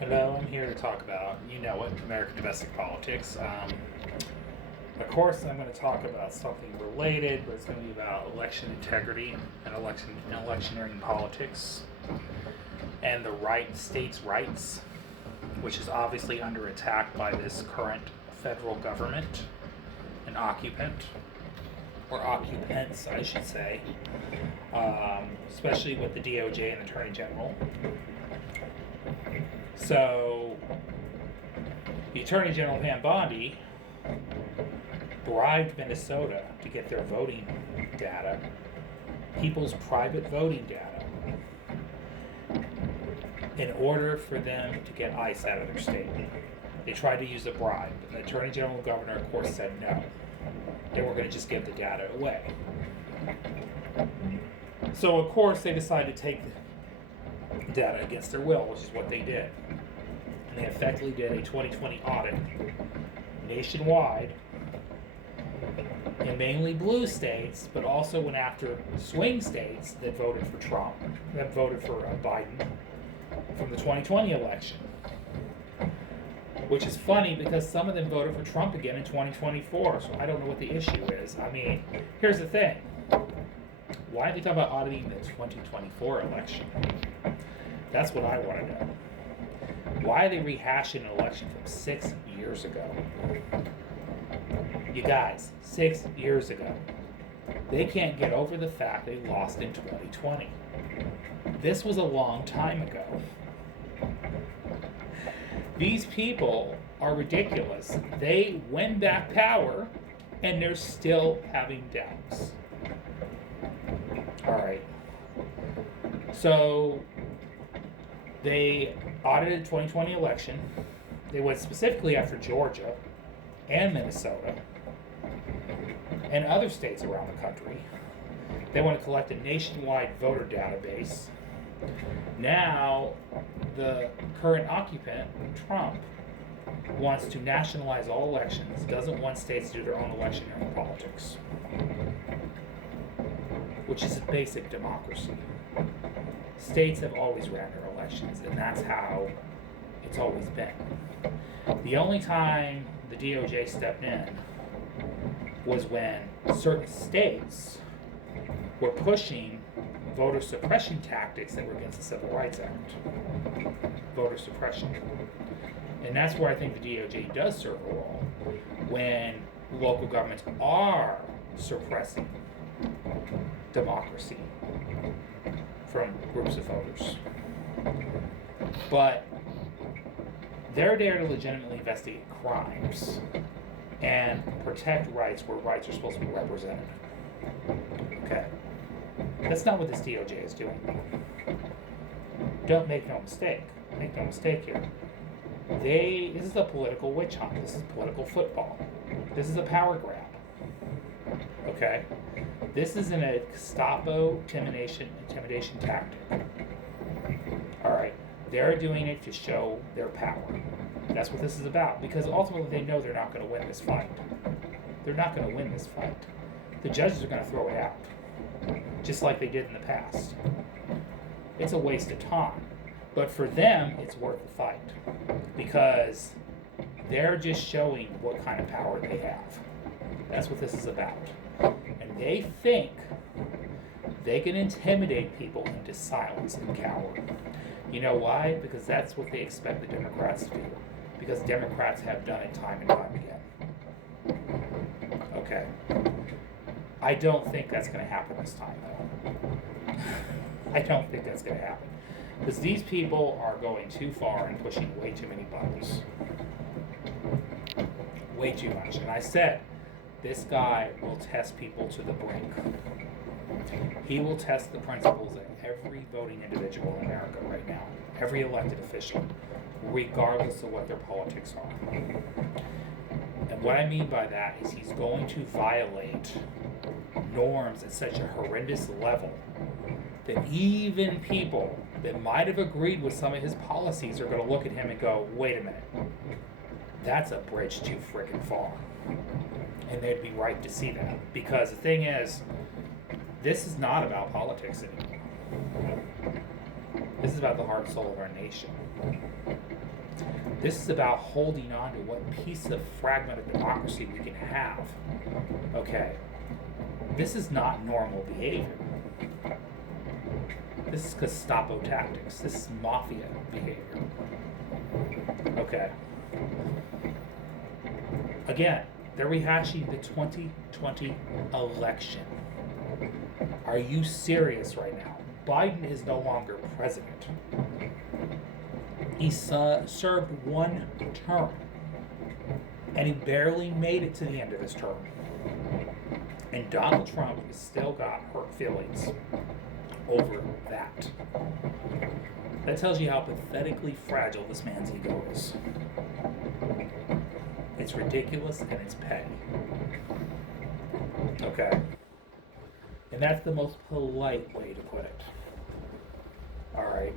Hello, I'm here to talk about, American domestic politics. Of course, I'm going to talk about something related, but it's going to be about election integrity and electioneering politics and the states' rights, which is obviously under attack by this current federal government, an occupant, or occupants, I should say, especially with the DOJ and Attorney General. So, the Attorney General Pam Bondi bribed Minnesota to get their voting data, people's private voting data, in order for them to get ICE out of their state. They tried to use a bribe, but the Attorney General and Governor, of course, said no. They were going to just give the data away. So, of course, they decided to take the data against their will, which is what they did. And they effectively did a 2020 audit nationwide in mainly blue states, but also went after swing states that voted for Trump, that voted for Biden from the 2020 election. Which is funny because some of them voted for Trump again in 2024, so I don't know what the issue is. I mean, here's the thing. Why are they talking about auditing the 2024 election? That's what I want to know. Why are they rehashing an election from 6 years ago? You guys, 6 years ago. They can't get over the fact they lost in 2020. This was a long time ago. These people are ridiculous. They win back power, and they're still having doubts. All right. So they audited the 2020 election. They went specifically after Georgia and Minnesota and other states around the country. They want to collect a nationwide voter database. Now, the current occupant, Trump, wants to nationalize all elections, doesn't want states to do their own electioneering politics, which is a basic democracy. States have always ran their elections, and that's how it's always been. The only time the DOJ stepped in was when certain states were pushing voter suppression tactics that were against the Civil Rights Act. Voter suppression. And that's where I think the DOJ does serve a role, when local governments are suppressing democracy from groups of voters. But they're there to legitimately investigate crimes and protect rights where rights are supposed to be represented. Okay. That's not what this DOJ is doing. Don't make no mistake. Make no mistake here. This is a political witch hunt. This is political football. This is a power grab. Okay? This isn't a Gestapo intimidation tactic. Alright. They're doing it to show their power. That's what this is about. Because ultimately they know they're not going to win this fight. They're not going to win this fight. The judges are going to throw it out. Just like they did in the past. It's a waste of time. But for them, it's worth the fight. Because they're just showing what kind of power they have. That's what this is about. And they think they can intimidate people into silence and cower. You know why? Because that's what they expect the Democrats to do. Because Democrats have done it time and time again. Okay. I don't think that's going to happen this time, though. I don't think that's going to happen. Because these people are going too far and pushing way too many buttons. Way too much. And I said, this guy will test people to the brink. He will test the principles of every voting individual in America right now. Every elected official. Regardless of what their politics are. And what I mean by that is he's going to violate norms at such a horrendous level that even people that might have agreed with some of his policies are going to look at him and go, wait a minute, that's a bridge too freaking far. And they'd be right to see that. Because the thing is, this is not about politics anymore. This is about the heart and soul of our nation. This is about holding on to what piece of fragment of democracy we can have. Okay. This is not normal behavior. This is Gestapo tactics. This is mafia behavior. Okay. Again, they're rehashing the 2020 election. Are you serious right now? Biden is no longer president. He served one term, and he barely made it to the end of his term. And Donald Trump has still got hurt feelings over that. That tells you how pathetically fragile this man's ego is. It's ridiculous and it's petty. Okay. And that's the most polite way to put it. Alright.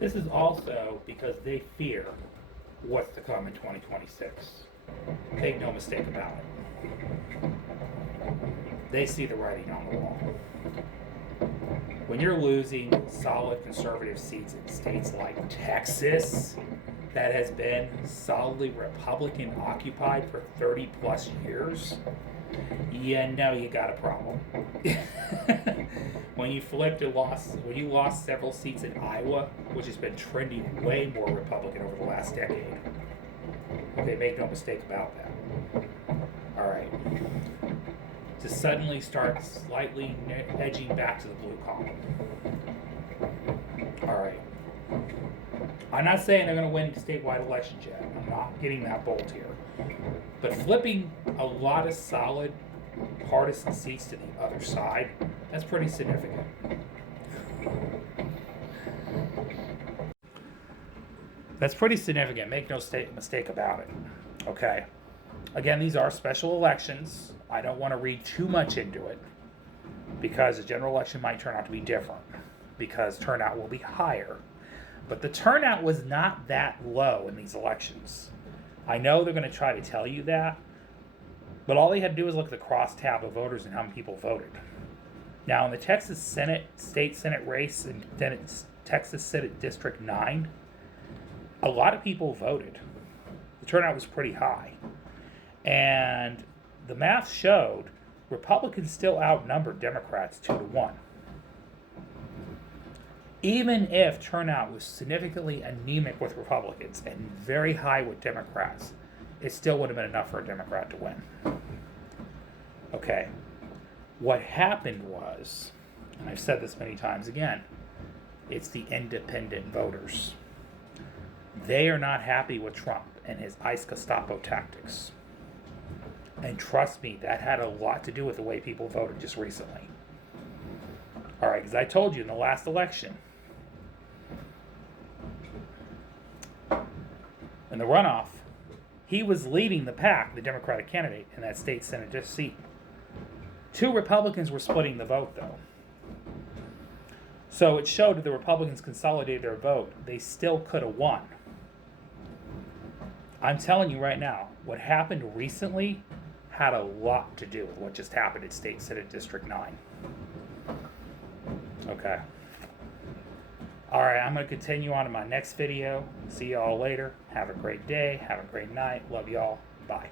This is also because they fear what's to come in 2026. Make no mistake about it. They see the writing on the wall. When you're losing solid conservative seats in states like Texas, that has been solidly Republican occupied for 30 plus years, you know you got a problem. When you lost several seats in Iowa, which has been trending way more Republican over the last decade. Okay, make no mistake about that. Alright. To suddenly start slightly edging back to the blue column. Alright. I'm not saying they're going to win statewide elections yet. I'm not getting that bold here. But flipping a lot of solid partisan seats to the other side, that's pretty significant. That's pretty significant. Make no mistake about it. Okay. Again, these are special elections. I don't want to read too much into it because the general election might turn out to be different because turnout will be higher. But the turnout was not that low in these elections. I know they're going to try to tell you that, but all they had to do was look at the cross-tab of voters and how many people voted. Now, in the Texas State Senate race in Texas Senate District 9, a lot of people voted. The turnout was pretty high. And the math showed Republicans still outnumbered Democrats 2-1. Even if turnout was significantly anemic with Republicans and very high with Democrats, it still would have been enough for a Democrat to win. Okay. What happened was, and I've said this many times again, it's the independent voters. They are not happy with Trump and his ICE Gestapo tactics. And trust me, that had a lot to do with the way people voted just recently. All right, because I told you in the last election, in the runoff, he was leading the pack, the Democratic candidate, in that state Senate seat. 2 Republicans were splitting the vote, though. So it showed that the Republicans consolidated their vote. They still could have won. I'm telling you right now, what happened recently had a lot to do with what just happened at State Senate District 9. Okay. Alright, I'm going to continue on in my next video. See y'all later. Have a great day. Have a great night. Love y'all. Bye.